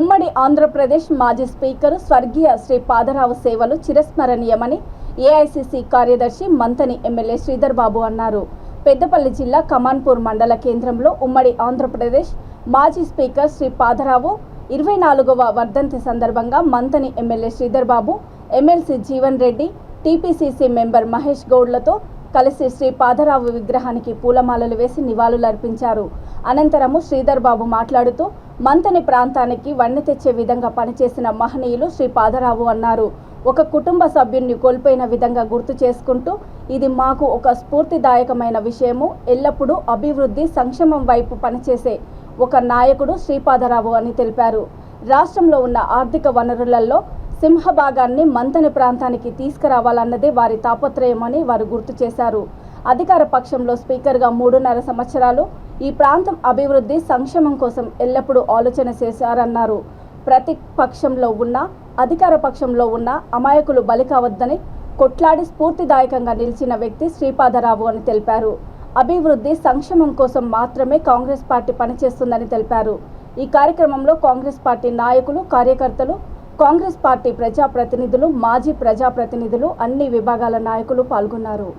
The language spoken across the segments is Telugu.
ఉమ్మడి ఆంధ్రప్రదేశ్ మాజీ స్పీకర్ స్వర్గీయ శ్రీ పాదరావు సేవలు చిరస్మరణీయమని ఏఐసిసి కార్యదర్శి మంతని ఎమ్మెల్యే శ్రీధర్ బాబు అన్నారు. పెద్దపల్లి జిల్లా కమాన్పూర్ మండల కేంద్రంలో ఉమ్మడి ఆంధ్రప్రదేశ్ మాజీ స్పీకర్ శ్రీ పాదరావు 24వ వర్ధంతి సందర్భంగా Manthani MLA Sridhar Babu, MLC Jeevan Reddy, TPCC member Mahesh గౌడ్లతో కలిసి శ్రీ పాదరావు విగ్రహానికి పూలమాలలు వేసి నివాళులర్పించారు. అనంతరము శ్రీధర్ బాబు మాట్లాడుతూ మంతని ప్రాంతానికి వన్నె తెచ్చే విధంగా పనిచేసిన మహనీయులు శ్రీ పాదరావు అన్నారు. ఒక కుటుంబ సభ్యున్ని కోల్పోయిన విధంగా గుర్తు చేసుకుంటూ ఇది మాకు ఒక స్ఫూర్తిదాయకమైన విషయము. ఎల్లప్పుడూ అభివృద్ధి సంక్షేమం వైపు పనిచేసే ఒక నాయకుడు శ్రీపాదరావు అని తెలిపారు. రాష్ట్రంలో ఉన్న ఆర్థిక వనరులలో సింహభాగాన్ని మంతని ప్రాంతానికి తీసుకురావాలన్నదే వారి తాపత్రయమని వారు గుర్తు చేశారు. అధికార పక్షంలో స్పీకర్గా 3.5 సంవత్సరాలు ఈ ప్రాంతం అభివృద్ధి సంక్షేమం కోసం ఎల్లప్పుడూ ఆలోచన చేశారన్నారు. ప్రతిపక్షంలో ఉన్న అధికార పక్షంలో ఉన్న అమాయకులు బలి కావద్దని కొట్లాడి స్ఫూర్తిదాయకంగా నిలిచిన వ్యక్తి శ్రీపాదరావు అని తెలిపారు. అభివృద్ధి సంక్షేమం కోసం మాత్రమే కాంగ్రెస్ పార్టీ పనిచేస్తుందని తెలిపారు. ఈ కార్యక్రమంలో కాంగ్రెస్ పార్టీ నాయకులు, కార్యకర్తలు, కాంగ్రెస్ పార్టీ ప్రజాప్రతినిధులు, మాజీ ప్రజాప్రతినిధులు, అన్ని విభాగాల నాయకులు పాల్గొన్నారు.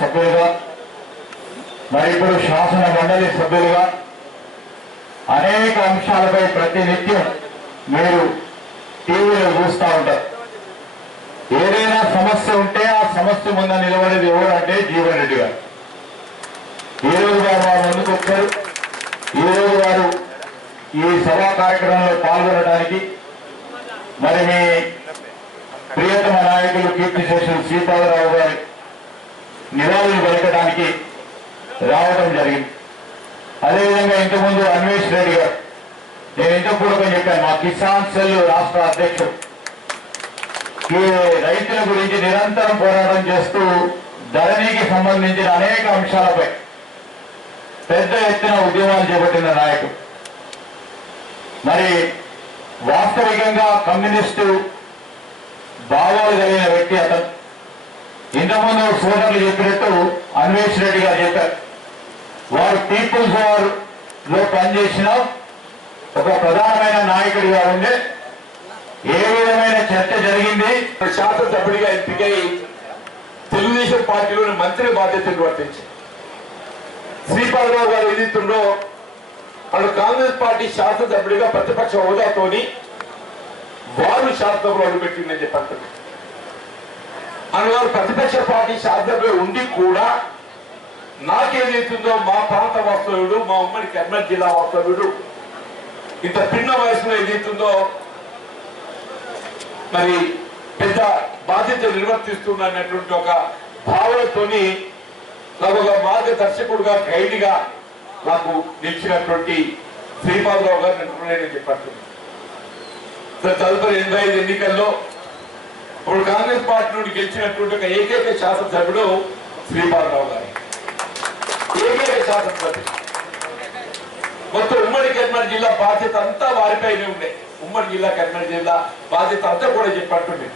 సభ్యులుగా మరి ఇప్పుడు శాసన మండలి సభ్యులుగా అనేక అంశాలపై ప్రతినిత్యం మీరు టీవీలో చూస్తూ ఉంటారు. ఏదైనా సమస్య ఉంటే ఆ సమస్య ముందు నిలబడేది ఎవరు అంటే జీవన్ రెడ్డి గారు. ఈరోజు వారు ముందుకు వచ్చారు. ఈరోజు వారు ఈ సభా కార్యక్రమంలో పాల్గొనడానికి మరి మీ ప్రియతమ నాయకులు కీర్తిశేషులు శ్రీపాదరావు గారి నివాళులు పలకడానికి రావడం జరిగింది. అదేవిధంగా ఇంతకుముందు అన్వేష్ రెడ్డి గారు, నేను ఇంతపూర్వకం చెప్పాను, మా కిసాన్ సెల్ రాష్ట్ర అధ్యక్షుడు ఈ రైతుల గురించి నిరంతరం పోరాటం చేస్తూ ధరణికి సంబంధించిన అనేక అంశాలపై పెద్ద ఎత్తున ఉద్యమాలు చేపట్టిన నాయకుడు. మరి వాస్తవికంగా కమ్యూనిస్టు భావాలు కలిగిన వ్యక్తి అతను. ఇంతకుముందు సోదరులు చెప్పినట్టు అన్వేష్ రెడ్డి గారు చెప్పారు, వారు పీపుల్స్ వార్ లో పనిచేసిన ఒక ప్రధానమైన నాయకుడిగా ఉండే ఏ విధమైన చర్చ జరిగింది. శాసనసభ్యుడిగా ఎంపికై తెలుగుదేశం పార్టీలోని మంత్రి బాధ్యతలు నిర్వర్తించి శ్రీపాదరావు గారు ఏదైతుండో వాళ్ళు కాంగ్రెస్ పార్టీ శాసనసభ్యుడిగా ప్రతిపక్ష హోదాతోని వారు శాసనసభలో అడుగుపెట్టిందని చెప్పండి. అందువల్ల ప్రతిపక్ష పార్టీ శాసనసభ్యులు ఉండి కూడా నాకేదైతుందో మా ప్రాంత వాస్తవ్యుడు, మా ఉమ్మడి కర్నూలు జిల్లా వాస్తవ్యుడు ఇంత భిన్న వయసులో ఏదైతుందో మరి పెద్ద బాధ్యత నిర్వర్తిస్తున్నటువంటి ఒక భావనతోని నాకు ఒక మార్గదర్శకుడుగా, గైడ్గా నాకు నిలిచినటువంటి శ్రీపాదరావు గారు నేను చెప్పండి. తదుపరి 85 ఎన్నికల్లో ఇప్పుడు కాంగ్రెస్ పార్టీ నుండి గెలిచినటువంటి ఒక ఏకైక శాసనసభ్యుడు శ్రీపాదరావు గారు, ఏకైక శాసనసభ్యుడు. మొత్తం ఉమ్మడి కర్నూలు జిల్లా బాధ్యత అంతా వారిపైనే ఉండే. ఉమ్మడి జిల్లా కర్నూలు జిల్లా బాధ్యత అంతా కూడా చెప్పండి.